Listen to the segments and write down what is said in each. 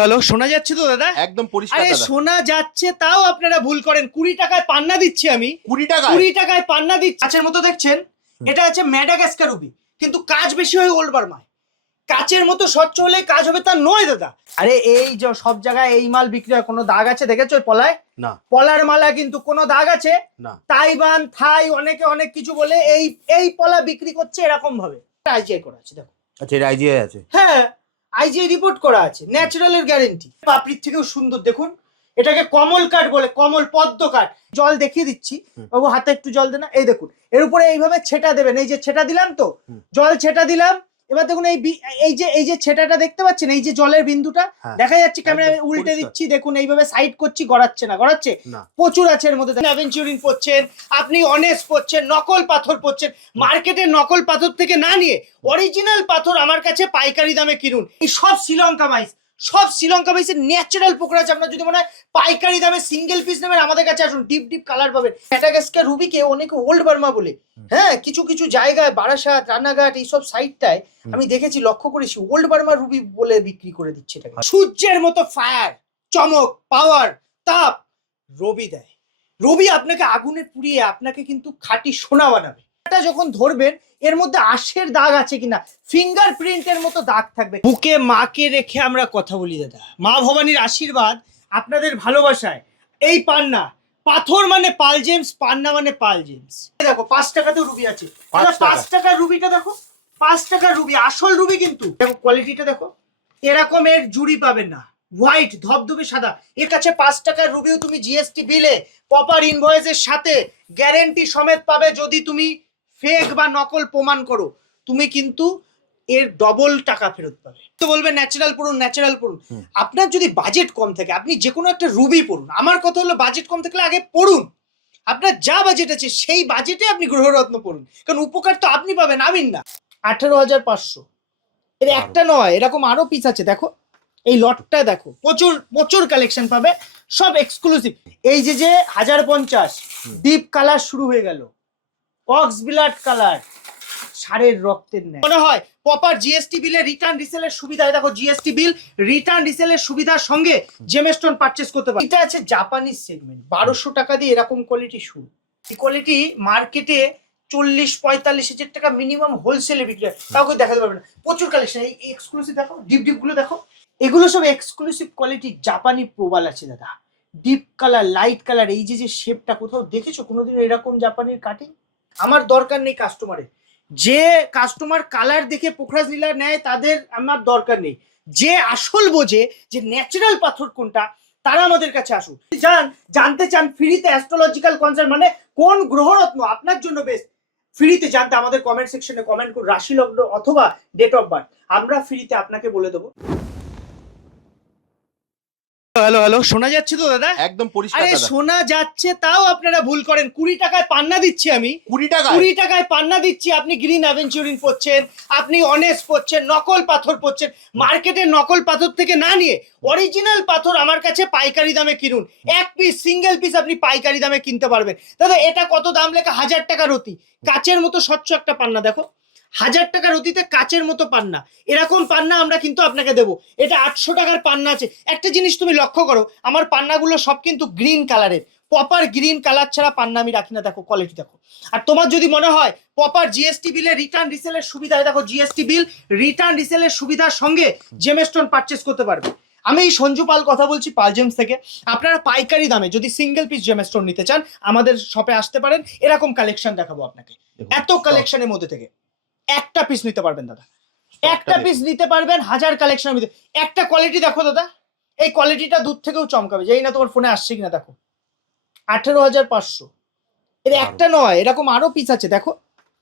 Hello শোনা যাচ্ছে তো দাদা? একদম পরিষ্কার আরে দাদা। শোনা যাচ্ছে, তাও আপনারা ভুল করেন। 20 টাকায় পান্না দিচ্ছি আমি। 20 টাকায় 20 টাকায় পান্না দিচ্ছি। কাচের মতো দেখছেন, হুম। এটা আছে ম্যাডাগাস্কার রুবি, কিন্তু কাজ বেশি হয় ওল্ড বার্মায়। কাচের মতো স্বচ্ছ হলে কাজ হবে তা নয় দাদা। আরে এই যে সব জায়গায় এই মাল বিক্রি হয়, কোনো দাগ আছে দেখেছো ওই পলায়? না পলার মালা কিন্তু কোনো দাগ আছে? না। তাইবান থাই অনেকে অনেক কিছু বলে এই এই পলা বিক্রি করছে এরকম ভাবে। আইজিআই করা আছে দেখো। আচ্ছা এটা আইজিআই আছে। হ্যাঁ, আইজিআই রিপোর্ট করা আছে, ন্যাচারালের গ্যারেন্টি। পাপড়ির থেকেও সুন্দর দেখুন, এটাকে কমল কাঠ বলে, কমল পদ্ম কাঠ। জল দেখিয়ে দিচ্ছি বাবু, হাতে একটু জল দে না। এই দেখুন, এর উপরে এইভাবে ছেটা দেবেন। এই যে ছেটা দিলাম তো, জল ছেটা দিলাম। এবার দেখুন এই যে ছেটাটা দেখতে পাচ্ছেন, এই যে জলের বিন্দুটা দেখা যাচ্ছে, ক্যামেরা একদম উল্টে পরিষ্কার। দিচ্ছি দেখুন, এইভাবে সাইড করছি, গড়াচ্ছে না? গড়াচ্ছে না। প্রচুর আছে এর মধ্যে। অ্যাভেঞ্চুরিন পড়ছেন, আপনি অনেস্ট পড়ছেন, নকল পাথর পড়ছেন। মার্কেটের নকল পাথর থেকে না নিয়ে অরিজিনাল পাথর আমার কাছে পাইকারি দামে কিনুন। এই সব শ্রীলঙ্কা মাইস, সব শ্রীলঙ্কা মাইসের ন্যাচারাল পোকরা আছে। আপনার যদি মনে হয় পাইকারি দামে সিঙ্গেল পিস নেবেন, আমাদের কাছে আসুন, ডিপ ডিপ কালার পাবেন। ম্যাডাগাস্কার রুবিকে অনেকে ওল্ড বার্মা বলে। হ্যাঁ, কিছু কিছু জায়গায় বারাসাত, রানাঘাট এইসব সাইডটায় আমি দেখেছি, লক্ষ্য করেছি, ওল্ড বার্মা রুবি বলে বিক্রি করে দিচ্ছে এটাকে। সূর্যের মতো ফায়ার, চমক, পাওয়ার, তাপ রবি দেয়। রবি আপনাকে আগুনে পুড়িয়ে আপনাকে কিন্তু খাঁটি সোনা বানাবে। এটা যখন ধরবেন, এর মধ্যে আঁশের দাগ আছে কিনা, ফিঙ্গার প্রিন্টের মতো দাগ থাকবে। বুকে মাকে রেখে আমরা কথা বলি দাদা। মা ভবানীর আশীর্বাদ, আপনাদের ভালোবাসায় এই পান্না। পাথর মানে পাল জেমস, পান্না মানে পাল জেমস। দেখো 5 টাকাতেও রুবি আছে। 5 টাকার রুবিটা দেখো, 5 টাকার রুবি, আসল রুবি কিন্তু। দেখো কোয়ালিটিটা দেখো, এরকমের জুড়ি পাবেন না। হোয়াইট ধবধবে সাদা। এর কাছে 5 টাকার রুবিও তুমি জিএসটি বিলে প্রপার ইনভয়েসের সাথে গ্যারেন্টি সমেত পাবে। যদি তুমি ফেক বা নকল প্রমাণ করো, তুমি কিন্তু এর ডবল টাকা ফেরত পাবে। তো বলবে ন্যাচারাল পড়ুন, ন্যাচারাল পড়ুন। আপনার যদি বাজেট কম থাকে, আপনি যে কোনো একটা রুবি পড়ুন। আমার কথা হলো, বাজেট কম থাকলে আগে পড়ুন। আপনার যা বাজেট আছে সেই বাজেটে আপনি গ্রহরত্ন পড়ুন, কারণ উপকার তো আপনি পাবেন, আমি না। 18,500 এর একটা নয়, এরকম আরো পিস আছে দেখো। এই লটটা দেখো, প্রচুর প্রচুর কালেকশন পাবে, সব এক্সক্লুসিভ। এই যে 1050 ডিপ কালার শুরু হয়ে গেল, অক্স ব্লাড কালার, ষাঁড়ের রক্তের ন্যায়। মনে হয় প্রপার জিএসটি বিলে রিটার্ন রিসেলের সুবিধা। দেখো জিএসটি বিল, রিটার্ন রিসেলের সুবিধার সঙ্গে জেমস্টোন পারচেজ করতে পারে। এটা আছে জাপানিজ সেগমেন্ট, 1200 টাকা দিয়ে এরকম কোয়ালিটি শুরু। এই কোয়ালিটি মার্কেটে 40-45 হাজার টাকা মিনিমাম হোলসেলে বিক্রি হয়, কাউকে দেখাতে পারবে না। প্রচুর কালেকশন। এই এক্সক্লুসিভ দেখো, ডিপ ডিপ গুলো দেখো, এগুলো সব এক্সক্লুসিভ কোয়ালিটি জাপানি প্রবাল আছে দাদা। ডিপ কালার, লাইট কালার, এই যে শেপটা কোথাও দেখেছো কোনোদিন এরকম জাপানির কাটিং? আমার দরকার নেই কাস্টমারের। যে কাস্টমার কালার দেখে পোখরাজ নীলা নেয়, তাদের আমার দরকার নেই। যে আসল বোঝে যে ন্যাচারাল পাথর কোনটা, তারা আমাদের কাছে আসুন। জানতে চান ফ্রিতে অ্যাস্ট্রোলজিক্যাল কনসাল্ট মানে কোন গ্রহরত্ন আপনার জন্য বেস্ট, ফ্রিতে জানতে আমাদের কমেন্ট সেকশনে কমেন্ট করুন, রাশি লগ্ন অথবা ডেট অফ বার্থ, আমরা ফ্রিতে আপনাকে বলে দেবো। হ্যালো শোনা যাচ্ছে তো দাদা? একদম পরিষ্কার আরে দাদা। শোনা যাচ্ছে, তাও আপনারা ভুল করেন। 20 টাকায় পান্না দিচ্ছি আমি। 20 টাকায় 20 টাকায় পান্না দিচ্ছি। আপনি গ্রিন অ্যাভেঞ্চুরিন পড়ছেন, আপনি অনেস্ট পড়ছেন, নকল পাথর পড়ছেন। মার্কেটের নকল পাথর থেকে না নিয়ে অরিজিনাল পাথর আমার কাছে পাইকারি দামে কিনুন। এক পিস, সিঙ্গেল পিস আপনি পাইকারি দামে কিনতে পারবেন। দাদা এটা কত দাম লেখা? 1000 টাকা রতি, কাচের মতো স্বচ্ছ একটা পান্না দেখো। 1000 টাকার রতিতে কাচের মতো পান্না, এরকম পান্না আমরা কিন্তু আপনাকে দেবো। এটা 800 টাকার পান্না আছে। একটা জিনিস তুমি লক্ষ্য করো, আমার পান্নাগুলো সব কিন্তু গ্রিন কালারের। প্রপার গ্রিন কালার ছাড়া পান্না আমি রাখি না। দেখো কোয়ালিটি দেখো। আর তোমার যদি মনে হয় প্রপার জিএসটি বিলে রিটার্ন রিসেলের সুবিধা, দেখো জিএসটি বিল, রিটার্ন রিসেলের সুবিধার সঙ্গে জেমস্টোন পারচেজ করতে পারবে। আমি সঞ্জু পাল কথা বলছি, পাল জেমস থেকে। আপনারা পাইকারি দামে যদি সিঙ্গেল পিস জেমস্টোন নিতে চান, আমাদের শপে আসতে পারেন। এরকম কালেকশন দেখাবো আপনাকে, এত কালেকশনের মধ্যে থেকে একটা পিস নিতে পারবেন দাদা। একটা পিস নিতে পারবেন 1000 কালেকশনের মধ্যে। একটা কোয়ালিটি দেখো দাদা, এই কোয়ালিটিটা দূর থেকেও চমকাবে। যেই না তোমার ফোনে আসছে কিনা দেখো। 18,500 এর একটা নয়, এরকম আরো পিস আছে দেখো।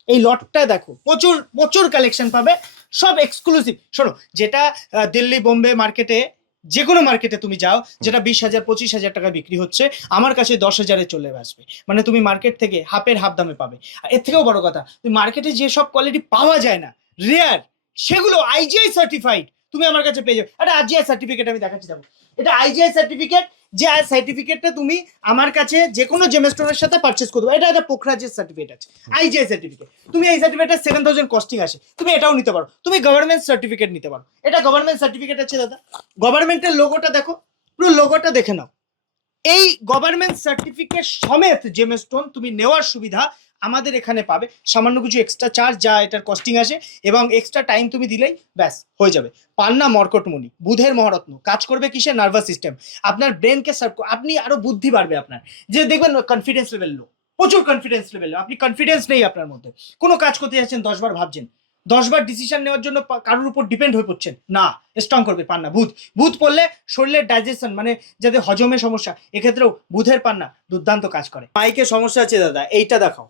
এই লটটা দেখো, প্রচুর প্রচুর কালেকশন পাবে, সব এক্সক্লুসিভ। শোনো, যেটা দিল্লি, বোম্বে মার্কেটে, যে কোনো মার্কেটে তুমি যাও, যেটা 20,000-25,000 টাকা বিক্রি হচ্ছে, আমার কাছে 10,000-এ চলে আসবে। মানে তুমি মার্কেট থেকে হাফের হাফ দামে পাবে। আর এর থেকেও বড় কথা, তুমি মার্কেটে যে সব কোয়ালিটি পাওয়া যায় না, রেয়ার, সেগুলো আইজিআই সার্টিফাইড তুমি আমার কাছে পেয়ে যাবে। একটা আইজিআই সার্টিফিকেট আমি দেখাচ্ছি, দেখো এটা আইজিআই সার্টিফিকেট, যে সার্টিফিকেটটা তুমি আমার কাছে যে কোনো জেমস্টোনের সাথে পারচেস করবে। এটা একটা পোখরাজের সার্টিফিকেট আছে, আইজিআই সার্টিফিকেট। তুমি এই সার্টিফিকেটটা 7000 কস্টিং আসে, তুমি এটাও নিতে পারো। তুমি গভর্নমেন্ট সার্টিফিকেট নিতে পারো, এটা গভর্নমেন্ট সার্টিফিকেট আছে দাদা। গভর্নমেন্টের লোগোটা দেখো, পুরো লোগোটা দেখে নাও। এই গভর্নমেন্ট সার্টিফিকেট সমেত জেমস্টোন তুমি নেওয়ার সুবিধা আমাদের এখানে পাবে। সামান্য কিছু এক্সট্রা চার্জ যা এটার কস্টিং আসে এবং এক্সট্রা টাইম তুমি দিলেই ব্যাস হয়ে যাবে। পান্না মর্কটমণি, বুধের মহারত্ন, কাজ করবে কিসে? নার্ভাস সিস্টেম, আপনার ব্রেনকে সার্ভ, আপনি আরো বুদ্ধি বাড়বে আপনার। যে দেখবেন কনফিডেন্স লেভেল লো, প্রচুর কনফিডেন্স লেভেল, আপনি কনফিডেন্স নেই আপনার মধ্যে, কোনো কাজ করতে যাচ্ছেন 10 বার ভাবছেন, 10 বার ডিসিশন নেওয়ার জন্য কারোর উপর ডিপেন্ড হয়ে পড়ছেন না। স্ট্রং করবে পান্না বুধ। বুধ পড়লে শরীরের ডাইজেশন মানে যাদের হজমে সমস্যা, এক্ষেত্রেও বুধের পান্না দুর্দান্ত কাজ করে। মাইকে সমস্যা আছে দাদা, এইটা দেখাও।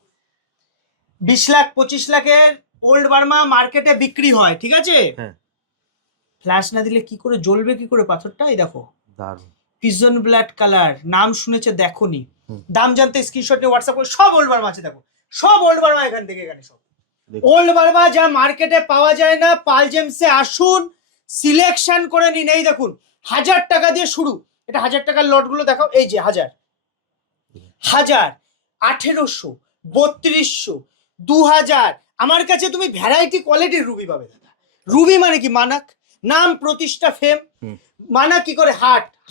20 লাখ 25 লাখের ওল্ড বার্মা মার্কেটে বিক্রি হয়, ঠিক আছে? ফ্ল্যাশ না দিলে কি করে জ্বলবে, কি করে পাথরটা? এই দেখো, পিজন ব্লাড কালার, নাম শুনেছে দেখোনি, দাম জানতে স্ক্রিনশট নিয়ে হোয়াটসঅ্যাপ করে। সব ওল্ড বার্মা আছে, দেখো সব ওল্ড বার্মা এখান থেকে এখানে সব ওল্ড বার্মা যা মার্কেটে পাওয়া যায় না। পাল জেমসে আসুন, সিলেকশন করে নিন। এই দেখুন 1000 টাকা দিয়ে শুরু, এটা 1000 টাকার লটগুলো দেখাও। এই যে 1000, 1800, 3200, 2000, আমার কাছে তুমি ভ্যারাইটি কোয়ালিটির রুবি পাবে দাদা। রুবি মানে কি? মানাক, নাম প্রতিষ্ঠা ফেম। মানা কি করে?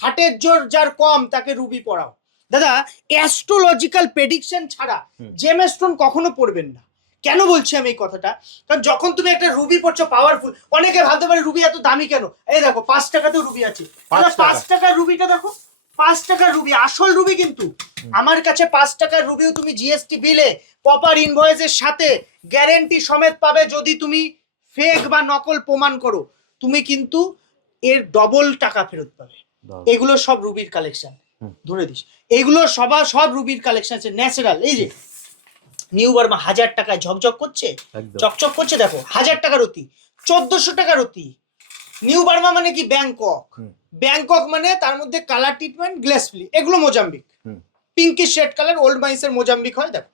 হাটের জোর যার কম তাকে রুবি পড়াও দাদা। অ্যাস্ট্রোলজিক্যাল প্রেডিকশন ছাড়া জেমস্টোন কখনো পড়বেন না। কেন বলছি আমি এই কথাটা? কারণ যখন তুমি একটা রুবি পড়ছো পাওয়ারফুল, অনেকে ভাবতে পারে রুবি এত দামি কেন। এই দেখো 5 টাকাতেও রুবি আছে, 5 টাকার রুবিটা দেখো, 5 টাকার রুবি, আসল রুবি কিন্তু আমার কাছে। 5 টাকার রুবিও তুমি জিএসটি বিলে প্রপার ইনভয়েসের সাথে গ্যারেন্টি সমেত পাবে। যদি তুমি ফেক বা নকল প্রমাণ করো, তুমি কিন্তু এর ডবল টাকা ফেরত পাবে। এগুলো সব রুবির কালেকশন, ধরে দিস, এগুলো সব রুবির কালেকশন আছে ন্যাচারাল। এই যে নিউ বার্মা 1000 টাকায় ঝকঝক করছে, চকচক করছে, দেখো 1000 টাকার অতি, 1400 টাকার অতি। নিউ বার্মা মানে কি? ব্যাংকক, ব্যাংকক মানে তার মধ্যে কালার ট্রিটমেন্ট, গ্লেসফুলি, এগুলো Mozambique, pinkish shade colour, old মাইন্সের মোজাম্বিক হয়। দেখো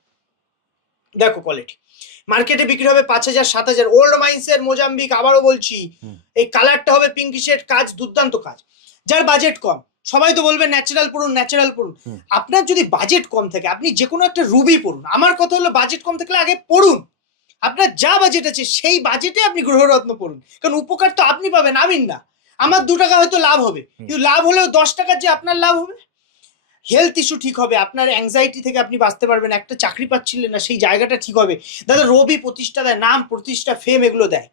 দেখো কোয়ালিটি, মার্কেটে বিক্রি হবে 5000 7000, ওল্ড মাইন্সের মোজাম্বিক। আবারও বলছি, এই কালারটা হবে পিঙ্কিশ শেড, কাজ দুর্দান্ত কাজ। যার বাজেট কম, সবাই তো বলবে ন্যাচারাল পড়ুন, ন্যাচারাল পড়ুন। আপনার যদি বাজেট কম থাকে, আপনি যে কোনো একটা রুবি পড়ুন। আমার কথা হলো বাজেট কম থাকলে আগে পড়ুন, আপনার যা বাজেট আছে সেই বাজেটে আপনি গ্রহরত্ন পড়ুন। কারণ উপকার তো আপনি পাবেন, আমি না। আমার 2 টাকা হয়তো লাভ হবে, কিন্তু লাভ হলেও 10 টাকার যে আপনার লাভ হবে। হেলথ ইস্যু ঠিক হবে, আপনার অ্যাংজাইটি থেকে আপনি বাঁচতে পারবেন। একটা চাকরি পাচ্ছিলেন না, সেই জায়গাটা ঠিক হবে দাদা। রবি প্রতিষ্ঠা দেয়, নাম প্রতিষ্ঠা ফেম এগুলো দেয়।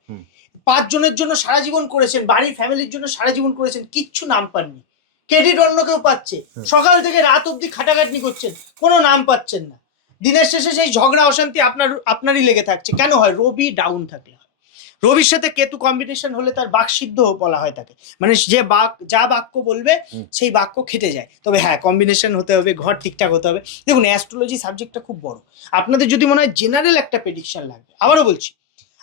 5 জনের জন্য সারা জীবন করেছেন, বাড়ির ফ্যামিলির জন্য সারা জীবন করেছেন, কিচ্ছু নাম পাননি। ক্রেডিট অন্য কেউ পাচ্ছে, সকাল থেকে রাত অবধি খাটাখাটনি করছেন, কোনো নাম পাচ্ছেন না। দিনের শেষে সেই ঝগড়া অশান্তি আপনারই লেগে থাকছে। কেন হয়? রবি ডাউন থাকলে হয়। রবির সাথে কেতু কম্বিনেশন হলে তার বাক সিদ্ধ বলা হয় তাকে, মানে যে যা বাক্য বলবে সেই বাক্য খেটে যায়। তবে হ্যাঁ, কম্বিনেশন হতে হবে, ঘর ঠিকঠাক হতে হবে। দেখুন অ্যাস্ট্রোলজি সাবজেক্টটা খুব বড়। আপনাদের যদি মনে হয় জেনারেল একটা প্রেডিকশন লাগবে, আবারও বলছি,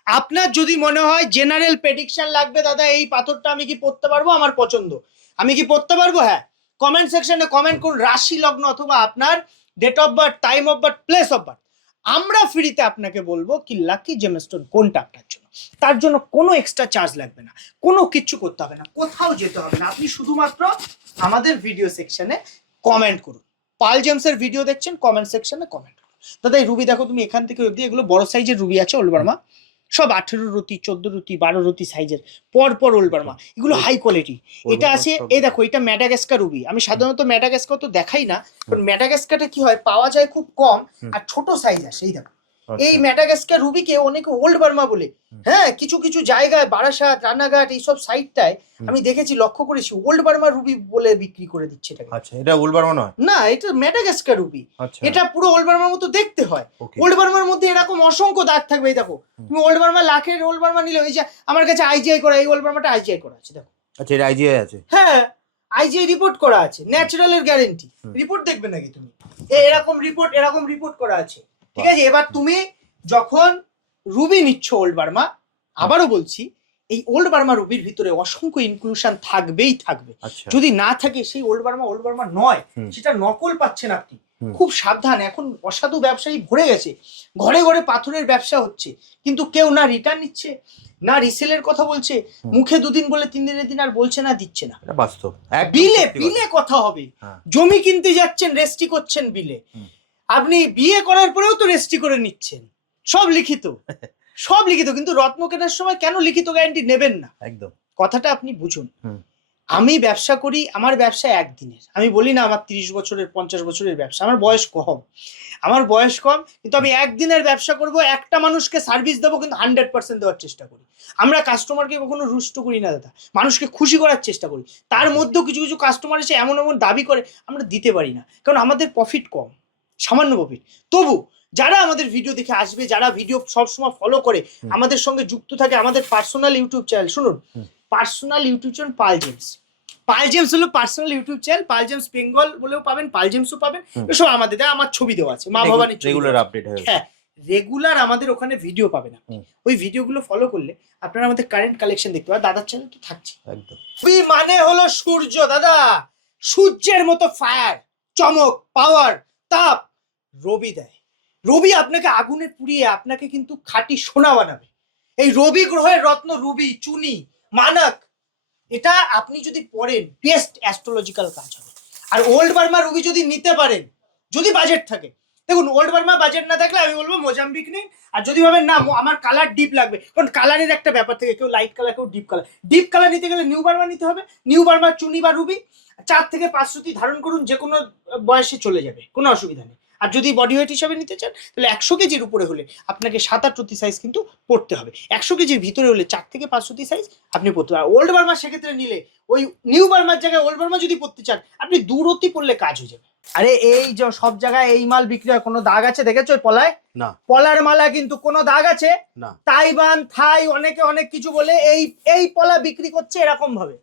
আপনার যদি মনে হয় জেনারেল প্রেডিকশন লাগবে, দাদা এই পাথরটা আমি কি পড়তে পারবো, আমার পছন্দ, আমি কি পড়তে পারবো? হ্যাঁ, কমেন্ট সেকশনে কমেন্ট করুন রাশি লগ্ন অথবা আপনার date of birth, time of birth, place of birth. আমরা ফ্রিতে আপনাকে বলবো কি লাকি জেমস্টোন কোনটা আপনার জন্য। তার জন্য কোনো এক্সট্রা চার্জ লাগবে না, কোনো কিচ্ছু করতে হবে না, কোথাও যেতে হবে না। আপনি শুধুমাত্র আমাদের ভিডিও সেকশনে কমেন্ট করুন। পাল জেমসের ভিডিও দেখছেন, কমেন্ট সেকশনে কমেন্ট করুন। দাদা এই রুবি দেখো তুমি এখান থেকে অবধি, এগুলো বড় সাইজের রুবি আছে ওল্ড বার্মা, সব 18 রুতি, 14 রুতি, 12 রুতি সাইজের পর ওল্ড বার্মা, এগুলো হাই কোয়ালিটি। এটা আছে, এই দেখো এটা ম্যাডাগাস্কার রুবি। আমি সাধারণত ম্যাডাগাস্কার তো দেখাই না, কারণ ম্যাডাগাস্কারটা কি হয়, পাওয়া যায় খুব কম আর ছোট সাইজ আসে। এই দেখো এই ম্যাডাগাস্কার রুবিকে অনেকে ওল্ড বার্মা বলে। হ্যাঁ, কিছু কিছু জায়গায় বারাসাত, রানাঘাট এইসব সাইডটায় আমি দেখেছি, লক্ষ্য করেছি, ওল্ড বার্মা রুবি বলে বিক্রি করে দিচ্ছে এটাকে। আচ্ছা, এটা ওল্ড বার্মা নয়? না, এটা ম্যাডাগাস্কার রুবি। এটা পুরো ওল্ড বার্মার মতো দেখতে হয়। ওল্ড বার্মার মধ্যে এরকম অসংখ্য দাগ থাকবে। এই দেখো তুমি ওল্ড বার্মা, লাখের ওল্ড বার্মা নিলে, এই যে আমার কাছে আইজিআই করা, এই ওল্ড বার্মাটা আইজিআই করা আছে, দেখো। আচ্ছা, এটা আইজিআই আছে? হ্যাঁ, আইজিআই রিপোর্ট করা আছে, ন্যাচারালের গ্যারান্টি। রিপোর্ট দেখবে নাকি তুমি? এরকম রিপোর্ট করা আছে, ঠিক আছে। এবার তুমি যখন রুবি নিচ্ছ ওল্ড বার্মা, আবারও বলছি, এই ওল্ড বার্মা রুবির ভিতরে অসংখ্য ইনক্লুশন থাকবেই থাকবে। যদি না থাকে সেই ওল্ড বার্মা নয়, সেটা নকল পাচ্ছেন আপনি। খুব সাবধান। এখন অসাধু ব্যবসায়ী ভরে গেছে, ঘরে ঘরে পাথরের ব্যবসা হচ্ছে, কিন্তু কেউ না রিটার্ন নিচ্ছে না রিসেলের কথা বলছে। মুখে 2 দিন বলে 3 দিনের দিন আর বলছে না, দিচ্ছে না। এটা বাস্তব, একদম বিলে সত্যি বিলে কথা। কথা হবে। হ্যাঁ। জমি কিনতে যাচ্ছেন, রেজিস্ট্রি করছেন বিলে। আপনি বিয়ে করার পরেও তো রেজিস্ট্রি করে নিচ্ছেন, সব লিখিত, সব লিখিত। কিন্তু রত্ন কেনার সময় কেন লিখিত গ্যারান্টি নেবেন না? একদম কথাটা আপনি বুঝুন। আমি ব্যবসা করি, আমার ব্যবসা একদিনের। আমি বলি না আমার 30 বছরের 50 বছরের ব্যবসা, আমার বয়স কম, আমার বয়স কম, কিন্তু আমি একদিনের ব্যবসা করব, একটা মানুষকে সার্ভিস দেবো, কিন্তু 100% দেওয়ার চেষ্টা করি। আমরা কাস্টমারকে কখনো রুষ্ট করি না দাদা, মানুষকে খুশি করার চেষ্টা করি। তার মধ্যেও কিছু কিছু কাস্টমার এসে এমন এমন দাবি করে, আমরা দিতে পারি না, কারণ আমাদের প্রফিট কম, সামান্য প্রফিট। তবু যারা আমাদের ভিডিও দেখে আসবে, যারা ভিডিও সবসময় ফলো করে আমাদের সঙ্গে যুক্ত থাকে, আমাদের পার্সোনাল ইউটিউব চ্যানেল, শুনুন, পার্সোনাল ইউটিউব চ্যানেল পাল জেমস। পাল জেমস হলো পার্সোনাল ইউটিউব চ্যানেল, পাল জেমস বেঙ্গল বলেও পাবেন, পাল জেমসও পাবেন। এসব আমাদের দেয়, আমার ছবি দেওয়া আছে, মা ভবানীর ছবি রেগুলার দেওয়া আছে। আপডেট হয়ে হ্যাঁ, রেগুলার আমাদের ওখানে ভিডিও পাবেন আপনি। ওই ভিডিওগুলো ফলো করলে আপনারা আমাদের কারেন্ট কালেকশন দেখতে পাবেন। দাদার চ্যানেল তো থাকছে। একদম। রবি মানে হলো সূর্য দাদা, সূর্যের মতো ফায়ার, চমক, পাওয়ার, তাপ রবি দেয়। রবি আপনাকে আগুনে পুড়িয়ে আপনাকে কিন্তু খাঁটি সোনা বানাবে। এই রবি গ্রহের রত্ন, রুবি, চুনি, মানক, এটা আপনি যদি পড়েন, বেস্ট অ্যাস্ট্রোলজিক্যাল কাজ হবে। আর ওল্ড বার্মা রুবি যদি নিতে পারেন, যদি বাজেট থাকে, দেখুন ওল্ড বার্মা বাজেট না থাকলে আমি বলবো মোজাম্বিক নিন। আর যদি ভাবেন না আমার কালার ডিপ লাগবে, কারণ কালারের একটা ব্যাপার থেকে, কেউ লাইট কালার, কেউ ডিপ কালার। ডিপ কালার নিতে গেলে নিউ বার্মা নিতে হবে। নিউ বার্মা চুনি বা রুবি 4 থেকে 5 সুতি ধারণ করুন, যে কোনো বয়সে চলে যাবে, কোনো অসুবিধা নেই। আর যদি বডি ওয়েট হিসাবে নিতে চান, তাহলে 100 কেজির উপরে হলে আপনাকে 7-8 সুতি সাইজ কিন্তু পড়তে হবে। 100 কেজির ভিতরে হলে 4 থেকে 5 সুতি সাইজ আপনি পড়তে পারেন। ওল্ড বার্মা সেক্ষেত্রে নিলে, ওই নিউ বার্মার জায়গায় ওল্ড বার্মা যদি পড়তে চান, আপনি দূরত্বই পড়লে কাজ হয়ে যাবে। আরে এই যে সব জায়গায় এই মাল বিক্রি হয়, কোনো দাগ আছে দেখেছো পলায়? না। পলার মালা কিন্তু কোনো দাগ আছে না। তাইবান, থাই, অনেকে অনেক কিছু বলে এই পলা বিক্রি করছে, এরকম ভাবে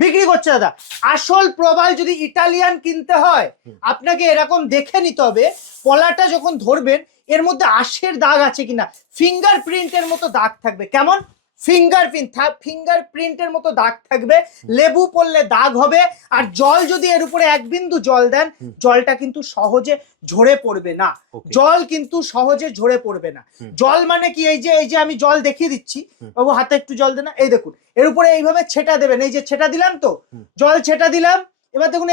বিক্রি করছে দাদা। আসল প্রবাল যদি ইটালিয়ান কিনতে হয়, আপনাকে এরকম দেখে নিতে হবে, পলাটা যখন ধরবেন এর মধ্যে আঁশের দাগ আছে কিনা। ফিঙ্গার প্রিন্টের মতো দাগ থাকবে। কেমন? ফিঙ্গারপ্রিন্টের মতো দাগ থাকবে। লেবু পড়লে দাগ হবে। আর জল যদি এর উপরে 1 বিন্দু জল দেন, জলটা কিন্তু সহজে ঝরে পড়বে না। জল কিন্তু সহজে ঝরে পড়বে না। জল মানে কি? এই যে আমি জল দেখিয়ে দিচ্ছি, বাবু হাতে একটু জল দেন না, এই দেখুন, এর উপরে এইভাবে ছেটা দেবেন। এই যে ছেটা দিলাম, তো জল ছেটা দিলাম। এবার দেখুন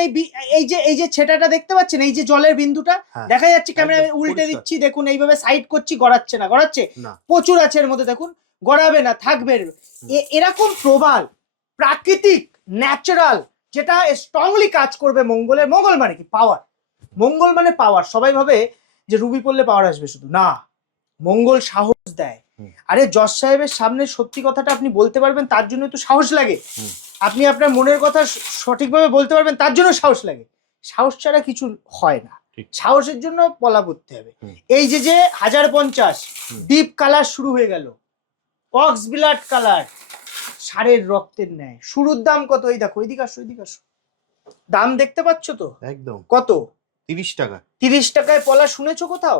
এই যে ছেটাটা দেখতে পাচ্ছেন, এই যে জলের বিন্দুটা দেখা যাচ্ছে, ক্যামেরা উল্টে দিচ্ছি, দেখুন এইভাবে সাইড করছি, গড়াচ্ছে না? গড়াচ্ছে? প্রচুর আছে এর মধ্যে, দেখুন, গড়াবে না, থাকবে। এরকম প্রবাল, প্রাকৃতিক, ন্যাচারাল, যেটা স্ট্রংলি কাজ করবে মঙ্গলের। মঙ্গল মানে কি? পাওয়ার। মঙ্গল মানে পাওয়ার। সবাই ভাবে যে রুবি পড়লে পাওয়ার আসবে, শুধু না, মঙ্গল সাহস দেয়। আরে জজ সাহেবের সামনে সত্যি কথাটা আপনি বলতে পারবেন, তার জন্য তো সাহস লাগে। আপনি আপনার মনের কথা সঠিকভাবে বলতে পারবেন, তার জন্য সাহস লাগে। সাহস ছাড়া কিছু হয় না। সাহসের জন্য পলা পড়তে হবে। এই যে 1050 ডিপ কালার শুরু হয়ে গেল, অক্স ব্লাড কালার, ষাঁড়ের রক্তের ন্যায়। শুরুর দাম কত? এই দেখো, এদিকে আসো, এদিকে আসো, দাম দেখতে পাচ্ছ তো? একদম। কত? 30 টাকা। 30 টাকায় পলা শুনেছো কোথাও?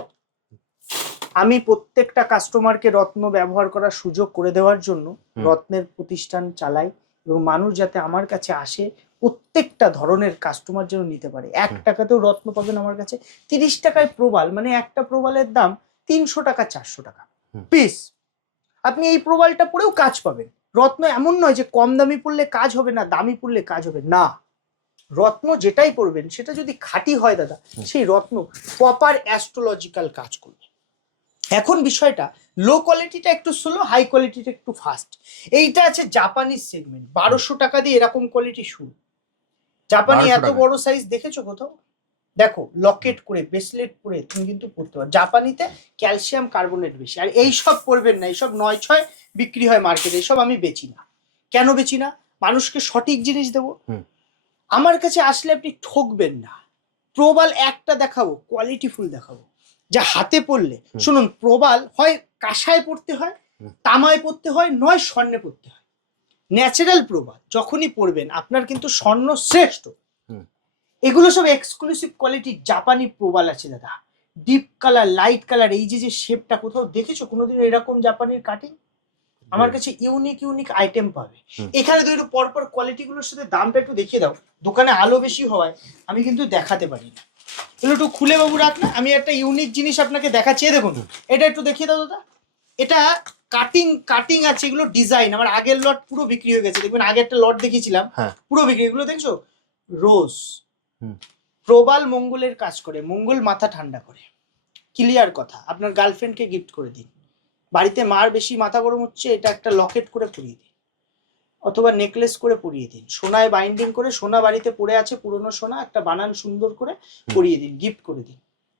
আমি প্রত্যেকটা কাস্টমারকে রত্ন ব্যবহার করার সুযোগ করে দেওয়ার জন্য রত্নের প্রতিষ্ঠান চালাই, এবং মানুষ যাতে আমার কাছে আসে, প্রত্যেকটা ধরনের কাস্টমার যেন নিতে পারে। 1 টাকাতেও রত্ন পাবেন আমার কাছে। 30 টাকায় প্রবাল, মানে একটা প্রবালের দাম 300 টাকা 400 টাকা পিস। আপনি এই প্রবালটা পরেও কাজ পাবেন। রত্ন এমন নয় যে কম দামি পড়লে কাজ হবে না, দামি পড়লে কাজ হবে না। রত্ন যেটাই পড়বেন সেটা যদি খাঁটি হয় দাদা, সেই রত্ন প্রপার অ্যাস্ট্রোলজিক্যাল কাজ করবে। এখন বিষয়টা, লো কোয়ালিটিটা একটু স্লো, হাই কোয়ালিটিটা একটু ফাস্ট। এইটা আছে জাপানিজ সেগমেন্ট, 1200 টাকা দিয়ে এরকম কোয়ালিটি শুরু। জাপানি এত বড় সাইজ দেখেছো কোথাও? দেখো, লকেট করে, ব্রেসলেট পরে তুমি কিন্তু পড়তে পারো। জাপানিতে ক্যালসিয়াম কার্বনেট বেশি। আর এইসব পড়বেন না, এইসব 9-6 বিক্রি হয় মার্কেটে, এইসব আমি বেচি না। কেন বেচি না? মানুষকে সঠিক জিনিস দেবো। আমার কাছে আসলে আপনি ঠকবেন না। প্রবাল একটা দেখাবো, কোয়ালিটি ফুল দেখাবো, যা হাতে পড়লে, শুনুন, প্রবাল হয় কাঁসায় পড়তে হয়, তামায় পড়তে হয়, নয় স্বর্ণে পড়তে হয়। ন্যাচারাল প্রবাল যখনই পড়বেন, আপনার কিন্তু স্বর্ণ শ্রেষ্ঠ। এগুলো সব এক্সক্লুসিভ কোয়ালিটির জাপানি প্রবাল আছে দাদা। ডিপ কালার, লাইট কালার, এই যে শেপটা কোথাও দেখেছো কোনোদিন এরকম জাপানির কাটিং? আমার কাছে ইউনিক আইটেম পাবে। এখানে তো একটু পরপর কোয়ালিটি গুলোর সাথে দামটা একটু দেখিয়ে দাও। দোকানে আলো বেশি হওয়ায় আমি কিন্তু দেখাতে পারি না। এগুলো একটু খুলে বাবু রাখ না, আমি একটা ইউনিক জিনিস আপনাকে দেখাচ্ছি। এই দেখুন, এটা একটু দেখিয়ে দাও দাদা। এটা কাটিং আছে, এগুলো ডিজাইন। আমার আগের লট পুরো বিক্রি হয়ে গেছে, দেখবেন আগে একটা লট দেখিয়েছিলাম, হ্যাঁ। পুরো বিক্রি। এগুলো দেখছো রোজ, হুম। প্রবাল মঙ্গলের কাজ করে, মঙ্গল মাথা ঠান্ডা করে। ক্লিয়ার কথা, আপনার গার্লফ্রেন্ডকে গিফট করে দিন। বাড়িতে মার বেশি মাথা গরম হচ্ছে, এটা একটা লকেট করে পরিয়ে দিন, অথবা নেকলেস করে পরিয়ে দিন, সোনায় বাইন্ডিং করে। সোনা বাড়িতে পড়ে আছে, পুরনো সোনা, একটা বানান সুন্দর করে পরিয়ে দিন, গিফট করে দিন।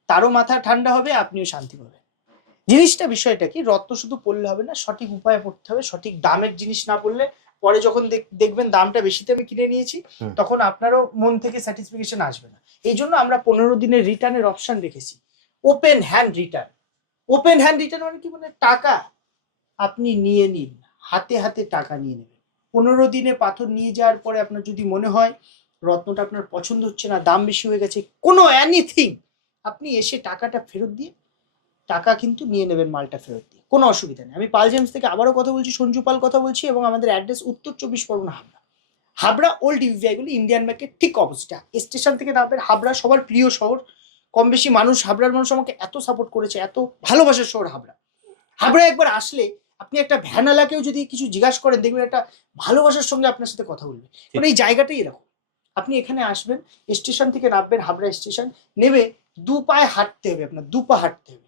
তারও মাথা ঠান্ডা হবে, আপনিও শান্তি পাবেন। জিনিসটা বিষয়টা কি, রত্ন শুধু পড়লে হবে না, সঠিক উপায়ে পড়তে হবে। সঠিক দামের জিনিস না পড়লে পরে যখন দেখবেন দামটা বেশিতে আমি কিনে নিয়েছি, তখন আপনারও মন থেকে স্যাটিসফিকেশন আসবে না। এই জন্য আমরা 15 দিনের রিটার্নের অপশন রেখেছি। Open hand return. Open hand return মানে কি, মানে টাকা আপনি নিয়ে নিন, হাতে হাতে টাকা নিয়ে নেবেন। 15 দিনে পাথর নিয়ে যাওয়ার পরে আপনার যদি মনে হয় রত্নটা আপনার পছন্দ হচ্ছে না, দাম বেশি হয়ে গেছে, কোনো এনিথিং, আপনি এসে টাকাটা ফেরত দিয়ে টাকা কিন্তু নিয়ে নেবেন, মালটা ফেরত দিয়ে, কোনো অসুবিধা নেই। আমি পাল জেমস থেকে আবারও কথা বলছি, সঞ্জু পাল কথা বলছি, এবং আমাদের অ্যাড্রেস উত্তর 24 পরগনা, হাবড়া। হাবড়া ওল্ড ইউভিআই গুলি ইন্ডিয়ান ব্যাংকের ঠিক অপোজিট। স্টেশন থেকে নামবেন। হাবড়া সবার প্রিয় শহর, কম বেশি মানুষ, হাবড়ার মানুষ আমাকে এত সাপোর্ট করেছে, এত ভালোবাসার শহর হাবড়া। হাবড়া একবার আসলে আপনি একটা ভ্যানালাকেও যদি কিছু জিজ্ঞাসা করেন, দেখবেন একটা ভালোবাসার সঙ্গে আপনার সাথে কথা বলবে। কারণ এই জায়গাটাই এরকম। আপনি এখানে আসবেন, স্টেশন থেকে নামবেন, হাবড়া স্টেশন নেমে 2 পায়ে হাঁটতে হবে, আপনার 2 পা হাঁটতে হবে।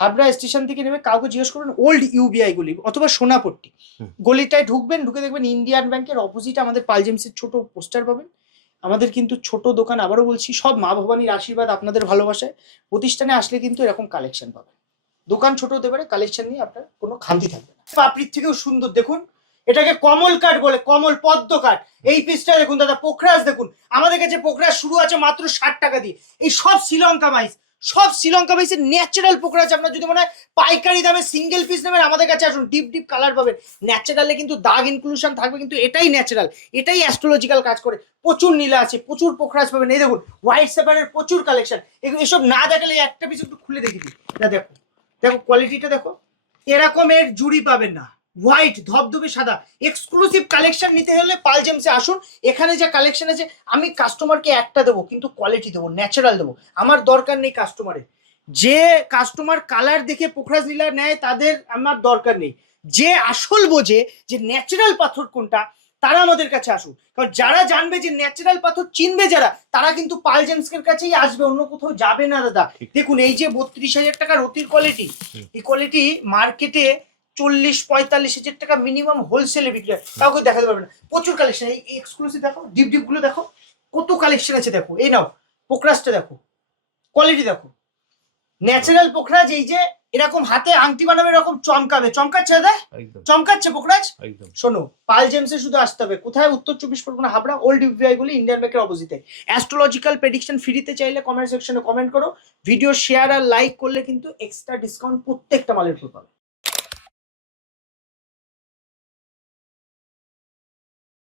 হাবড়া স্টেশন থেকে নেমে কাউকে জিজ্ঞেস করবেন ওল্ড ইউবিআই গলি অথবা সোনাপট্টি গলিটায় ঢুকবেন, ঢুকে দেখবেন ইন্ডিয়ান ব্যাংকের অপোজিট আমাদের পাল জেমসের ছোট পোস্টার পাবেন। আমাদের কিন্তু ছোট দোকান, আবারও বলছি, সব মা ভবানীর আশীর্বাদ, আপনাদের ভালোবাসায় প্রতিষ্ঠানে আসলে কিন্তু এরকম কালেকশন পাবেন। দোকান ছোট হতে পারে, কালেকশন নিয়ে আপনার কোনো খামতি থাকবে না। পাপড়ির থেকেও সুন্দর দেখুন, এটাকে কমল কাঠ বলে, কমল পদ্ম কাঠ। এই পিসটা দেখুন দাদা, পোখরাজ দেখুন, আমাদের কাছে পোখরাজ শুরু আছে মাত্র 60 টাকা দিয়ে। এই সব শ্রীলঙ্কা মাইস, সব শ্রীলঙ্কা মাইসের ন্যাচারাল পোখরাজ। আপনার যদি মনে হয় পাইকারি দামে সিঙ্গেল পিস নেবেন, আমাদের কাছে আসুন। ডিপ ডিপ কালার পাবেন, ন্যাচারালে কিন্তু দাগ ইনক্লুশন থাকবে, কিন্তু এটাই ন্যাচারাল, এটাই অ্যাস্ট্রোলজিক্যাল কাজ করে। প্রচুর নীলা আছে, প্রচুর পোখরাজ পাবেন। এই দেখুন হোয়াইট সেপারের প্রচুর কালেকশন। এসব না দেখালে একটা পিস একটু খুলে দেখি দিই, দেখো দেখো কোয়ালিটিটা দেখো, এরকমের জুড়ি পাবেন না। হোয়াইট ধবধবে সাদা, এক্সক্লুসিভ কালেকশন নিতে হলে পাল জেমসে আসুন। এখানে যা কালেকশন আছে, আমি কাস্টমারকে একটা দেবো, কিন্তু কোয়ালিটি দেবো, ন্যাচারাল দেবো। আমার দরকার নেই কাস্টমারের, যে কাস্টমার কালার দেখে পোখরাজ নীলা নেয় তাদের আমার দরকার নেই। যে আসল বোঝে যে ন্যাচারাল পাথর কোনটা, তারা আমাদের কাছে আসুন। কারণ যারা জানবে যে ন্যাচারাল পাথর চিনবে যারা, তারা কিন্তু পাল জেমসের কাছেই আসবে, অন্য কোথাও যাবে না দাদা। দেখুন এই যে 32,000 টাকার অতির কোয়ালিটি, এই কোয়ালিটি মার্কেটে 40-45,000 টাকা মিনিমাম হোলসেলে বিক্রি হয়, কাউকে দেখাতে পারবে না। প্রচুর কালেকশন, এই এক্সক্লুসিভ দেখো, ডিপ ডিপ গুলো দেখো, কত কালেকশন আছে দেখো। এই নাও পোখরাজটা দেখো, কোয়ালিটি দেখো, ন্যাচারাল পোখরাজ। এই যে এরকম হাতে আংটি বানাবে, এরকম চমকাবে, চমকাচ্ছে দাদা, চমকাচ্ছে পোখরাজ। শোনো, পাল জেমসে শুধু আসতে হবে। কোথায়? উত্তর 24 পরগনা, হাবড়া ওল্ড ইউভিআই গুলি ইন্ডিয়ান ব্যাংকের অপোজিটে। অ্যাস্ট্রোলজিক্যাল প্রেডিকশন ফ্রিতে চাইলে কমেন্ট সেকশনে কমেন্ট করো। ভিডিও শেয়ার আর লাইক করলে কিন্তু এক্সট্রা ডিসকাউন্ট প্রত্যেকটা মালের উপর পাবে।